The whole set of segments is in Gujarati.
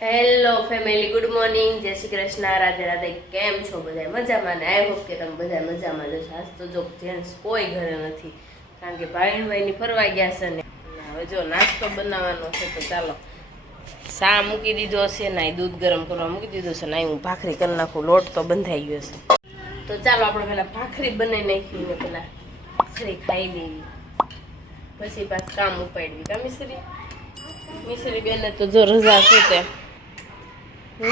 હેલો ફેમિલી, ગુડ મોર્નિંગ, જય શ્રી કૃષ્ણ, રાધે રાધે. કેમ છો બધા? મજામાં ને? આઈ હોપ કે તમે બધા મજામાં જશો. આજ તો જો જેન્ટ્સ કોઈ ઘરે નથી, કારણ કે ભાઈની ફરવા ગયા છે ને હવે જો નાસ્તો બનાવવાનો છે. તો ચાલો ચા મૂકી દીધો છે ને દૂધ ગરમ કરવા મૂકી દીધું છે ને હું ભાખરી કરી નાખું. લોટ તો બંધાઈ ગયો છે. તો ચાલો આપણે પેલા ભાખરી બનાવી નાખી ને પેલા ભાખરી ખાઈ લેવી, પછી પાછું કામ ઉપાડવી. કા મિશ્રી બેને તો જો રજા છે તે હે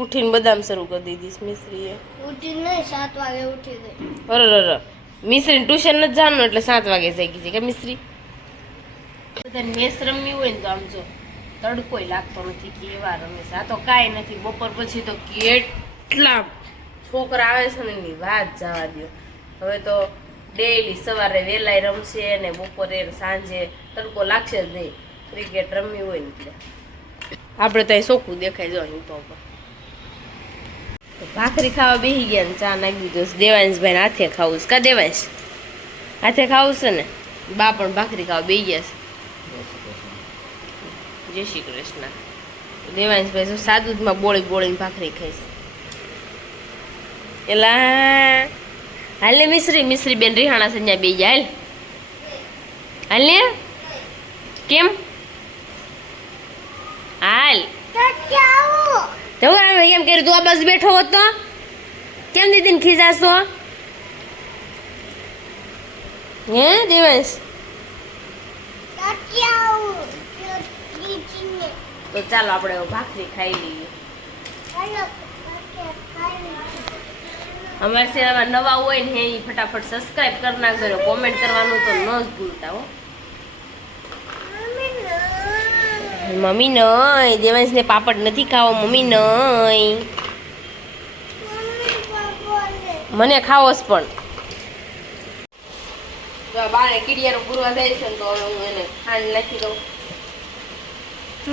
ઉઠીને બદામ શરૂ કરી દીધી મિશ્રીએ. ઉઠીને 7 વાગે ઉઠી ગઈ. અરે મિશ્રી ટ્યુશન નથી જવાનું એટલે 7 વાગે જાગી છે કે મિશ્રી? બધાને મેચ રમવી હોય ને તો આમ જો તડકોય લાગતો નથી, કેવા રમે છે. આ તો કાંઈ નથી, બપોર પછી તો કેટલા છોકરા આવે છે ને એની વાત જવા દો. હવે તો ડેઈલી સવારે વહેલાય રમશે ને બપોરે સાંજે તડકો લાગશે જ નહીં. ક્રિકેટ રમવી હોય ને એટલે આપણે તો ચોખ્ખું દેખાય. જો તો ભાખરી ખાવા બેસી ગયા ને ચા નાખી દીધો. દેવાંશભાઈ હાથે ખાવું છે. કા દેવાંશ હાથે ખાવું છે ને? બા પણ ભાખરી ખાવા બેસી ગયા છે. જય શ્રી કૃષ્ણ. દેવાંશભાઈ શું સાદુદમાં બોળીને ભાખરી ખાઈશ. એલા હાલ ને મિશ્રી બેન રિહાણા છે ત્યાં બે જાય. હાલ ને કેમ હાલ જવું એમ કર્યું તું આ બસ બેઠો હોત તો કેમ દીદી ને ખીજાશો હે દેવાંશ? તો ચાલો આપણે ભાખરી ખાઈ લઈએ. અમારે ચેનલમાં નવા હોય ને એ ફટાફટ સબસ્ક્રાઇબ કરી નાખજો, કોમેન્ટ કરવાનું તો ન જ ભૂલતા હો. મમ્મી નઈ, દેવાંશ ને પાપડ નથી ખાવો. મમ્મી નઈ, મને ખાવો જ પણ. તો આ બાણે કીડિયારો પૂરવા જાય છે ને તો હવે હું એને ખાંડ નાખી દઉં.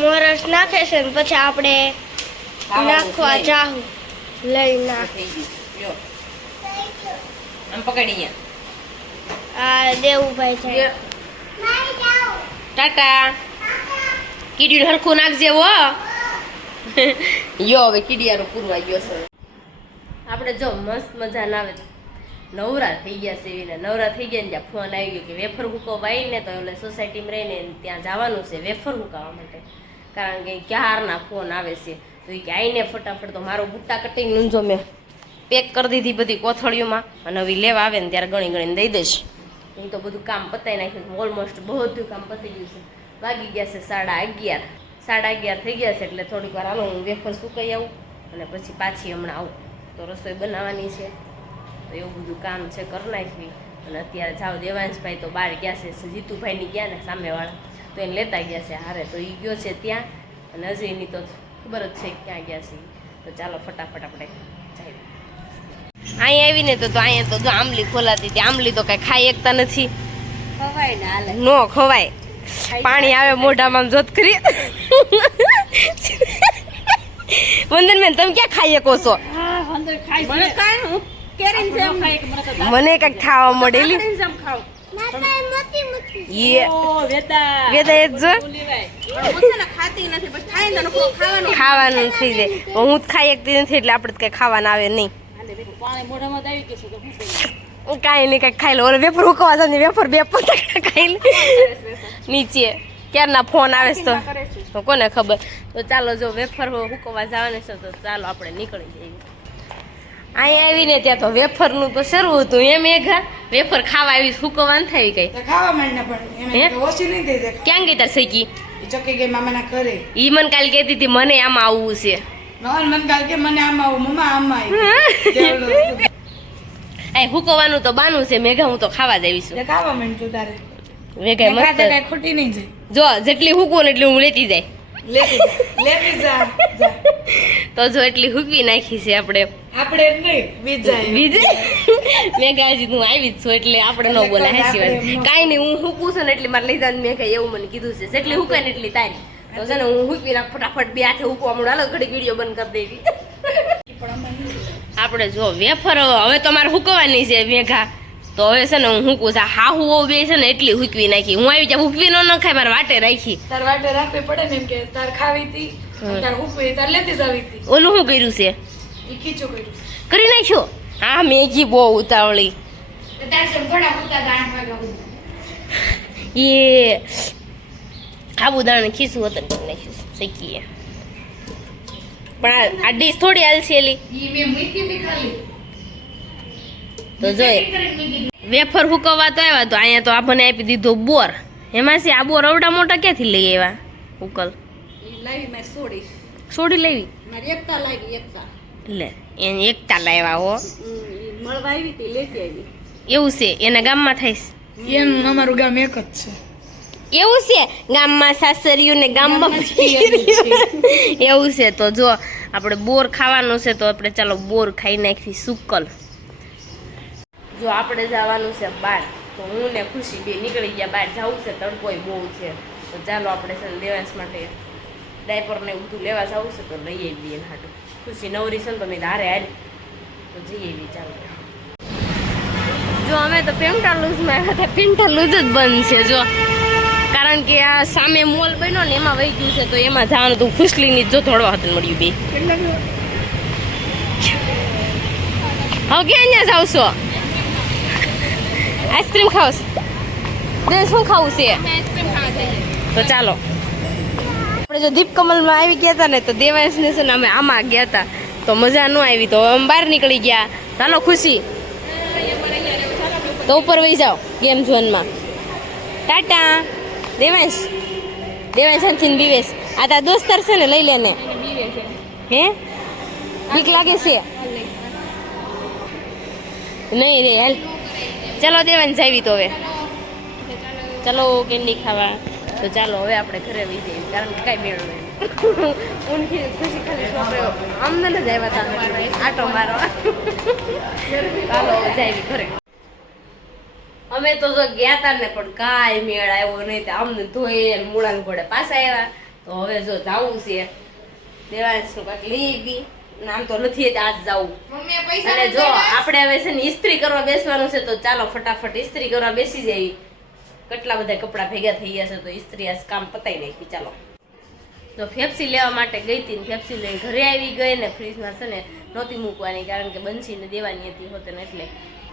મોરસ નાખે છે ને પછી આપણે નાખવા જાહું લઈ નાખી. આમ પકડી આ દેવુભાઈ છે. ટાટા. કીડિયું હરખું નાખજે હો. યો હવે કીડિયારો પૂરવા ગયો છે. આપણે જો મસ્ત મજા ના આવે નવરા થઈ ગયા છે એવીને નવરા થઈ ગયા ને ત્યાં ફોન આવી ગયો કે વેફર હુકવવા ને તો એટલે સોસાયટીમાં રહીને ત્યાં જવાનું છે વેફર હુકાવવા માટે. કારણ કે ક્યારના ફોન આવે છે તો એ કે આવીને ફટાફટ તો મારો બુટ્ટા કટિંગનું જો મેં પેક કરી દીધી બધી કોથળીઓમાં અને હવે લેવા આવે ને ત્યારે ગણીને દઈ દઈશ. એ તો બધું કામ પતાવી નાખ્યું, ઓલમોસ્ટ બધું કામ પતી ગયું છે. વાગી ગયા છે 11:30. 11:30 થઈ ગયા છે એટલે થોડીક વાર હાલો હું વેફર સુકાઈ આવું અને પછી પાછી હમણાં આવું. તો રસોઈ બનાવવાની છે તો એવું બધું કામ છે કરી નાખવી. અને અત્યારે જાઓ દેવાંશભાઈ તો બહાર ગયા છે, જીતુભાઈની ગયા ને સામેવાળા તો એને લેતા ગયા છે હારે. તો એ ગયો છે ત્યાં અને અજયની તો ખબર જ છે ક્યાં ગયા છે. તો ચાલો ફટાફટ આપણે જઈએ. અહીંયા આવીને તો અહીંયા તો જો આંબલી ખોલાતી હતી. આંબલી તો કાંઈ ખાઈ એકતા નથી, ખવાય ને હાલે નો ખવાય. પાણી આવે મોઢામાં જોત કરી. વંદનબેન તમે ક્યાં ખાઈ શકો છો? મને કઈક ખાવા મળેલી ખાવાનું થઈ જાય. હું જ ખાઈ શકતી નથી એટલે આપડે કઈ ખાવાના આવે નહીં. કાંઈ નહીં કઈક ખાઈ લો. ઓલે વેફર ઉકવા જાય વેફર 2 પતંગ ખાઈ લે નીચે. ક્યારના ફોન આવે છે તો કોને ખબર. તો ચાલો જો વેફર હુકવા જવાનું છે તો ચાલો આપણે નીકળી જઈએ. અહીંયા આવીને ત્યાં તો વેફરનું તો શરૂ હતું એમ મેઘા વેફર ખાવા આવી હુકવા ન થાય કઈ ખાવા માંડને પણ એમ ઓછી નહીં થઈ જાય. ક્યાં ગઈ તાર સૈકી? ચકી ગઈ મામાના ઘરે. ઈ મને કાલ કહેતી હતી મને આમાં આવવું છે. મન કાલ કે મને આમ આવું મમ્મા આમાં આવી. આ હુકવાનું તો બાનું છે મેઘા, હું તો ખાવા જ આવીશું. ખાવા માંડજો તારે મેઘા મસ્ત કઈ ખોટી નહીં જાય. જો જેટલી હુકવું ને એટલી હું લેતી જાય. લેતી જા. તો જો એટલી હુકવી નાખી છે આપણે નહીં બીજા મેઘા હજી હું આવી જ છું એટલે આપણે ન બોલાય. હાચી વાત. કાંઈ નહીં હું હુકું છું ને એટલે મારે લઈ જવાનું મેઘા એવું મને કીધું છે. જેટલી હુકાય ને એટલી તારી. તો છે ને હું હુકવી નાખ ફટાફટ 2 હાથે હુકવા મળું. હાલો ઘડી વિડીયો બંધ કરી દેવી. આપણે જો વેફર હવે તમારે હુકવાની છે મેઘા તો હવે છે ને હું હુંકું છું હાહુ હોવ બે છે ને એટલી હુકવી નાખી હું આવી ત્યાં હુકવી ન ખાય મારે વાટે રાખી તાર વાટે રાખવી પડે ને એમ કે તાર ખાવી હતી તાર હુકવી તાર લેતી જ આવી હતી ઓલું શું કર્યું છે ઈ ખીચું કર્યું કરી નાખ્યો હા મેગી બહુ ઉતાવળી તાર જેમ ઘણા પૂતા દાણ વાગ્યા સુધી. એ સાબુદાણા ખીસું હતું કરી નાખ્યું શીખીએ પણ આ ડીશ થોડી હાલશેલી ઈ મેં મૂકી હતી ખાલી તો જોઈએ વેફર હુકવવા તો આવ્યા તો અહીંયા તો આપણને આપી દીધો બોર એમાં છે આ બોર અવડા મોટા ક્યાંથી લઈ આવ્યા ઉકલ ઈ લાવી મેં સોડી છોડી લેવી મારી એકતા લાગી એકતા લે એને એકતા લાવ્યા હો મળવા આવી હતી લેતી આવી એવું છે એના ગામમાં થાય છે એનું અમારું ગામ એક જ છે એવું છે ગામમાં સાસરિયું ને ગામમાં એવું છે તો જો આપણે બોર ખાવાનું છે તો આપણે ચાલો બોર ખાઈ નાખી સુકલ જો આપણે જવાનું છે બહાર તો હું ને ખુશી બે નીકળી ગયા બહાર જવું છે તડકોય બહુ છે તો ચાલો આપણે છે ને દેવાંશ માટે ડાયપર ને બધું લેવા જવું છે તો લઈ આવી એને હાટું ખુશી નવરી છે ને તો મેં હારે હારી તો જઈ આવી ચાલો જો અમે તો પેન્ટાલૂઝમાં આવ્યા હતા પેન્ટાલૂઝ જ બંધ છે જો કારણ કે આ સામે મોલ બન્યો ને એમાં વહી ગયું છે તો એમાં જવાનું તો ખુશલીની જો થોડવા હતું મળ્યું બે હવે ક્યાં ત્યાં જાવ છો આઈસ્ક્રીમ ખાવ છો શું ખાવું છે તો ચાલો આપણે જો દીપકમલમાં આવી ગયા હતા ને તો દેવાંશને છે ને અમે આમાં ગયા હતા તો મજા ન આવી તો અમે બહાર નીકળી ગયા ચાલો ખુશી તો ઉપર વહી જાઓ ગેમ ઝોનમાં ટાટા દેવાંશ અંથીન બીવેશ આ તારા દોસ્તાર છે ને લઈ લેને હે બીક લાગે છે નહીં રે હાલ ચાલો દેવાંશ જાવી તો હવે ચાલો કેન્ડી ખાવા તો ચાલો હવે આપણે ઘરે વહી જઈએ કારણ કે કાંઈ મેળ નહીં ઊંઘી ખુશી ખાલી છોકરીઓ અમને જ આવ્યા હતા આટો મારવા ચાલો જાવી ઘરે અમે તો જો ગયા તા ને પણ કાંઈ મેળ આવ્યો નહીં તો અમને ધોઈ મૂળાને ઘોડે પાછા આવ્યા તો હવે જો જાવું છે દેવાંશનું કાંઈક લઈ ગઈ નામ તો નથી આજ જાવું અને જો આપણે હવે છે ને ઇસ્ત્રી કરવા બેસવાનું છે તો ચાલો ફટાફટ ઇસ્ત્રી કરવા બેસી જઈએ કેટલા બધા કપડાં ભેગા થઈ ગયા છે તો ઇસ્ત્રી આજ કામ પતાવી નાખી ચાલો તો ફેફસી લેવા માટે ગઈ હતી ને ફેફસી લઈને ઘરે આવી ગઈ ને ફ્રીજમાં છે ને નહોતી મૂકવાની કારણ કે બંસીને દેવાની હતી હોતે ને એટલે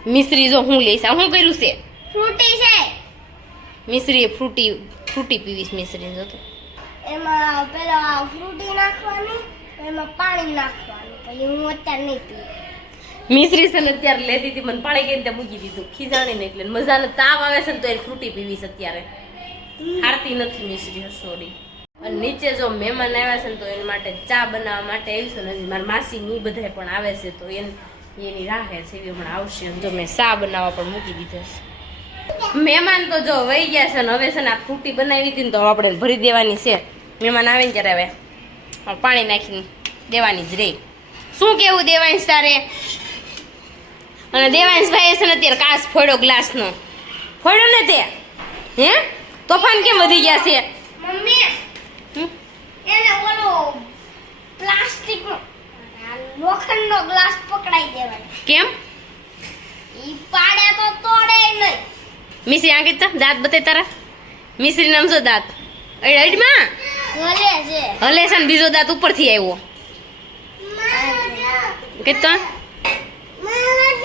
મિશ્રી જો હું લઈશ આ શું કર્યું છે ફ્રૂટી છે મિશ્રીએ ફ્રૂટી પીવીશ મિશ્રી જો તો એમાં પેલા ફ્રૂટી નાખવાની એમાં પાણી નાખવાનું પછી હું અત્યારે નહીં પીવું મિશ્રી છે ને અત્યારે લેતી હતી મને પાણી કરીને ત્યાં મૂકી દીધું ખીજાણી ને એટલે મજાનો તાવ આવે છે ને તો એ ફ્રૂટી પીવીશ અત્યારે હારતી નથી મિશ્રી સોરી અને નીચે જો મહેમાન આવ્યા છે ને તો એના માટે ચા બનાવવા માટે આવી છે ને મારા માસી ની બધાય પણ આવે છે તો એની રાહે છે એવી હમણાં આવશે જો મેં ચા બનાવવા પણ મૂકી દીધો છે મહેમાન તો જો વહી ગયા છે ને હવે છે ને આ ફ્રૂટી બનાવી હતી ને તો આપણે ભરી દેવાની છે મહેમાન આવે ને ત્યારે હવે પાણી નાખીને દેવાની જ રે શું કેવું દેવાંશ તારે અને દેવાંશભાઈ છે ને અત્યારે કાચ ફોડ્યો ગ્લાસનો ફોડ્યો ને તે હે તોફાન કેમ વધી ગયા છે મમ્મી એને ઓલો પ્લાસ્ટિકનો લોખંડનો ગ્લાસ પકડાઈ દેવાનો કેમ ઈ પાડે તો તોડે નહીં મિશ્રી આ કીધા દાંત બતાય તારા મિશ્રી નામ જો દાંત અડમાં ભલે છે હલે છે ને બીજો દાંત ઉપરથી આવ્યો કેતો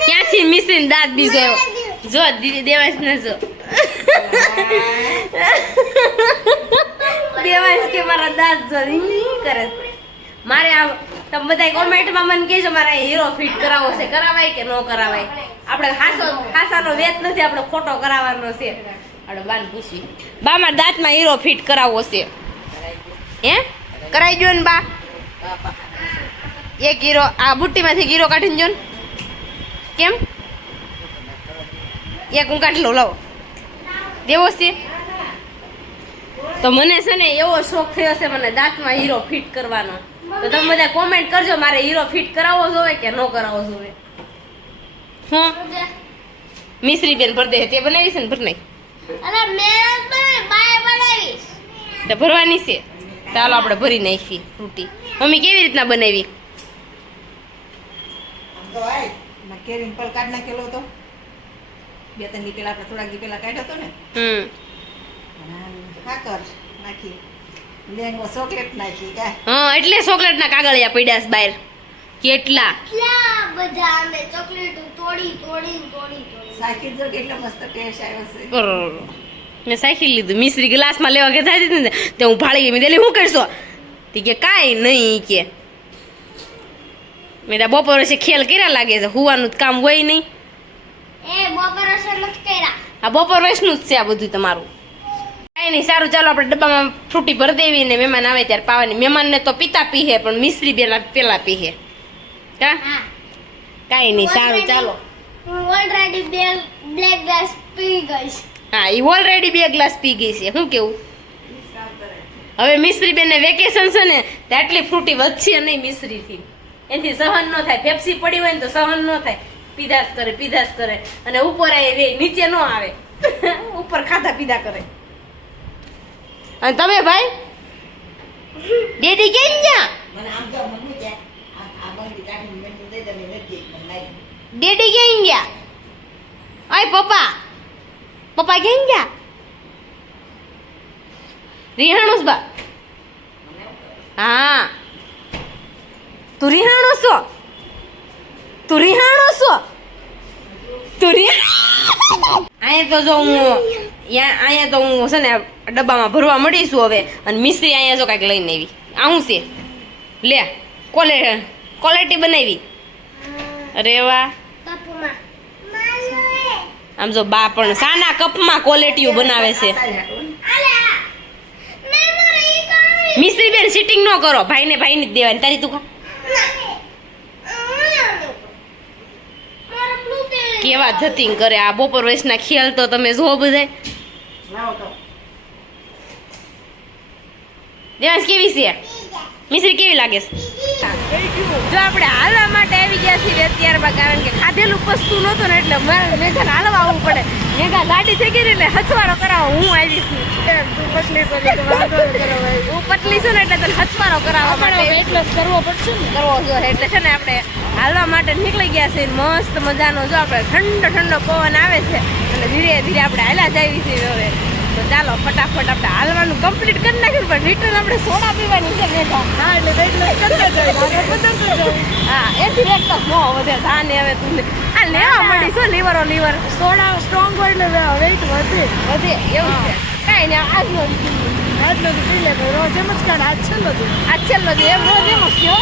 ક્યાંથી મિશ્રી દાંત બીજો આવ્યો જો દીદી દેવાંશ ને જો દેવાંશ કે મારા દાંત જો ઈ કરે મારે આ તમે બધા કોમેન્ટમાં મને કહેજો મારે હીરો ફિટ કરાવવો છે કરાવાય કે ન કરાવાય આપણે હાસાનો વેત નથી આપણે ખોટો કરાવવાનો છે આપણે બાને પૂછી બા મારા દાંતમાં હીરો ફિટ કરાવવો છે હે કરાવી દો ને બા એક હીરો આ બુટ્ટીમાંથી હીરો કાઢીને જો ને કેમ એક હું કાઢી લઉં લાવો દેવો છે તો મને છે ને એવો શોખ થયો છે મને દાંતમાં હીરો ફિટ કરવાનો તો તમે બધા કોમેન્ટ કરજો મારે હીરો ફિટ કરાવવો જોઈએ કે ન કરાવવો જોઈએ હા મિશ્રી બેન ભર દે તે બનાવી છે ને ભર નાખ અરે મેં બાય બનાવીશ તો ભરવાની છે ચાલો આપણે ભરી નાખી ફ્રૂટી મમ્મી કેવી રીતના બનાવી બે ત્રણ દી પહેલા આપણે થોડાક દી પહેલા કાઢ્યો હતો ને અને સાકર નાખી લેંગો ચોકલેટ નાખી કાંઈ હા એટલે ચોકલેટના કાગળિયા પડ્યા છે બહાર કેટલા કેટલા બધા અમે ચોકલેટો તોડી સાકીર જો કેટલો મસ્ત ટેસ્ટ આવ્યો છે બરોબર. મેં સાયકલ લીધું મિશ્રી ગ્લાસમાં લેવા કે થાય ને તે હું ભાળી ગઈ મેં દેલી શું કરશો તે કે કાંઈ નહીં કે મેં ત્યાં બપોર છે ખેલ કર્યા લાગે છે હુવાનું જ કામ હોય નહીં એ બપોર અસર નથી કર્યા આ બપોર વયસનું જ છે આ બધું તમારું કાંઈ નહીં સારું ચાલો આપણે ડબ્બામાં ફ્રૂટી ભરી દેવી ને મહેમાન આવે ત્યારે પાવાની મહેમાનને તો પીતા પીહે પણ મિશ્રી પેલા પીહે કા હા કાંઈ નહીં સારું ચાલો હું ઓલરેડી બ્લેક ગ્લાસ પી ગઈ છું. હા એ ઓલરેડી 2 ગ્લાસ પી ગઈ છે શું કેવું હવે મિશ્રી બેનને વેકેશન છે ને તો આટલી ફ્રૂટી વધશે નહીં મિશ્રીથી એનાથી સહન ન થાય પેપ્સી પડી હોય ને તો સહન ન થાય પીધા જ કરે અને ઉપર રે નીચે ન આવે ઉપર ખાધા પીધા કરે અને તમે ભાઈ ડેડી કેમ ગયા મને આમ જો મમ્મી કે આ બંગડી કાઢીને મેં દઈ દે મેં નથી મને લાગી ડેડી કેમ ગયા ઓય પપ્પા કેમ ગયા રિહાણુસ બા હા તું રિહાણો છો અહીંયા તો જો હું અહીંયા તો હું છે ને ડબ્બામાં ભરવા મળીશું હવે અને મિસ્ત્રી અહીંયા જો કાંઈક લઈને આવી આવું છે લે ક્વોલિટી બનાવી અરે વાહ કપમાં આમ જો બા પણ સાના કપમાં ક્વોલિટીઓ બનાવે છે અલા મેમોરી કાઈ મિસ્ત્રી બેન સિટિંગ ન કરો ભાઈને જ દેવાની તારી તું ખા કેવા ધતિંગ કરે આ બપોર વયસના ખેલ તો તમે જો બધાય લાવો તો દેવાંશ કેવી છે મિશ્રી કેવી લાગે છે જો આપણે હાલવા માટે આવી ગયા છીએ અત્યારમાં કારણ કે ખાધેલું પસ્તું નહોતું ને એટલે મારે મેઘાને હાલવા આવવું પડે મેઘા ગાડી થઈ ગઈ ને એટલે હથવારો કરાવવા હું આવી છું તું પતલી છો એટલે વાંધો ન કરો ભાઈ. હું પતલી છું ને એટલે તને હથવારો કરાવવા માટે એટલે કરવો પડશે ને કરવો જોઈએ એટલે છે ને આપણે હાલવા માટે નીકળી ગયા છીએ મસ્ત મજાનો જો આપણે ઠંડો પવન આવે છે અને ધીરે ધીરે આપણે હાલ્યા જ આવી છીએ હવે તો ચાલો ફટાફટ આપણે હાલવાનું કમ્પ્લીટ કરી નાખ્યું પણ રિટર્ન આપણે સોડા પીવાની છે મેઘા હા એટલે વેઇટ કરતા જાય આગળ વધારતા જાય હા એથી એક તો નો વધે ધાને હવે તું આ લેવા મળી છો લીવર સોડા સ્ટ્રોંગ હોય એટલે વેઇટ વધે વધે એવું છે કાંઈ ને આજનો આજનો તો પી લે ભાઈ રોજ એમ જ કાઢ આજ છેલ્લો દિવસ આ છેલ્લો જે એમ રોજ એમ જ કયો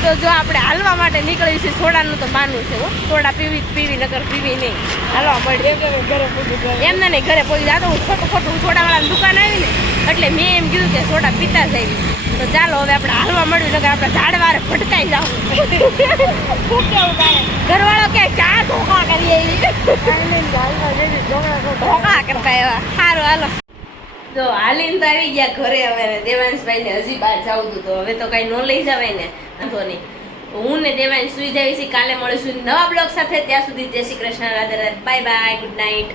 તો જો આપણે હાલવા માટે નીકળ્યું છે સોડાનું તો બાનું છે હો સોડા પીવી નકર પીવી નહીં હાલવા મળી ઘરે પૂછું જાય એમને નહીં ઘરે પહોંચી જાતો હું ખોટું સોડાવાળાની દુકાન આવી ને એટલે મેં એમ કીધું કે સોડા પીતા જ આવી તો ચાલો હવે આપણે હાલવા મળ્યું નકર આપણે ઝાડવારે ભટકાઈ જાવ શું કેવું તારે ઘરવાળો કે ચા ધોકા કરી આવી ધોકા કરતા એવા સારું હાલો તો હાલીને તો આવી ગયા ઘરે હવે ને દેવાંશભાઈ ને હજી બહાર જવું હતું તો હવે તો કઈ ન લઈ જવાય ને વાંધો નહીં હું ને દેવાંશ સુઈ જાવી છીએ કાલે મળીશું નવા બ્લોગ સાથે ત્યાં સુધી જય Shri Krishna Radhe Radhe bye bye good night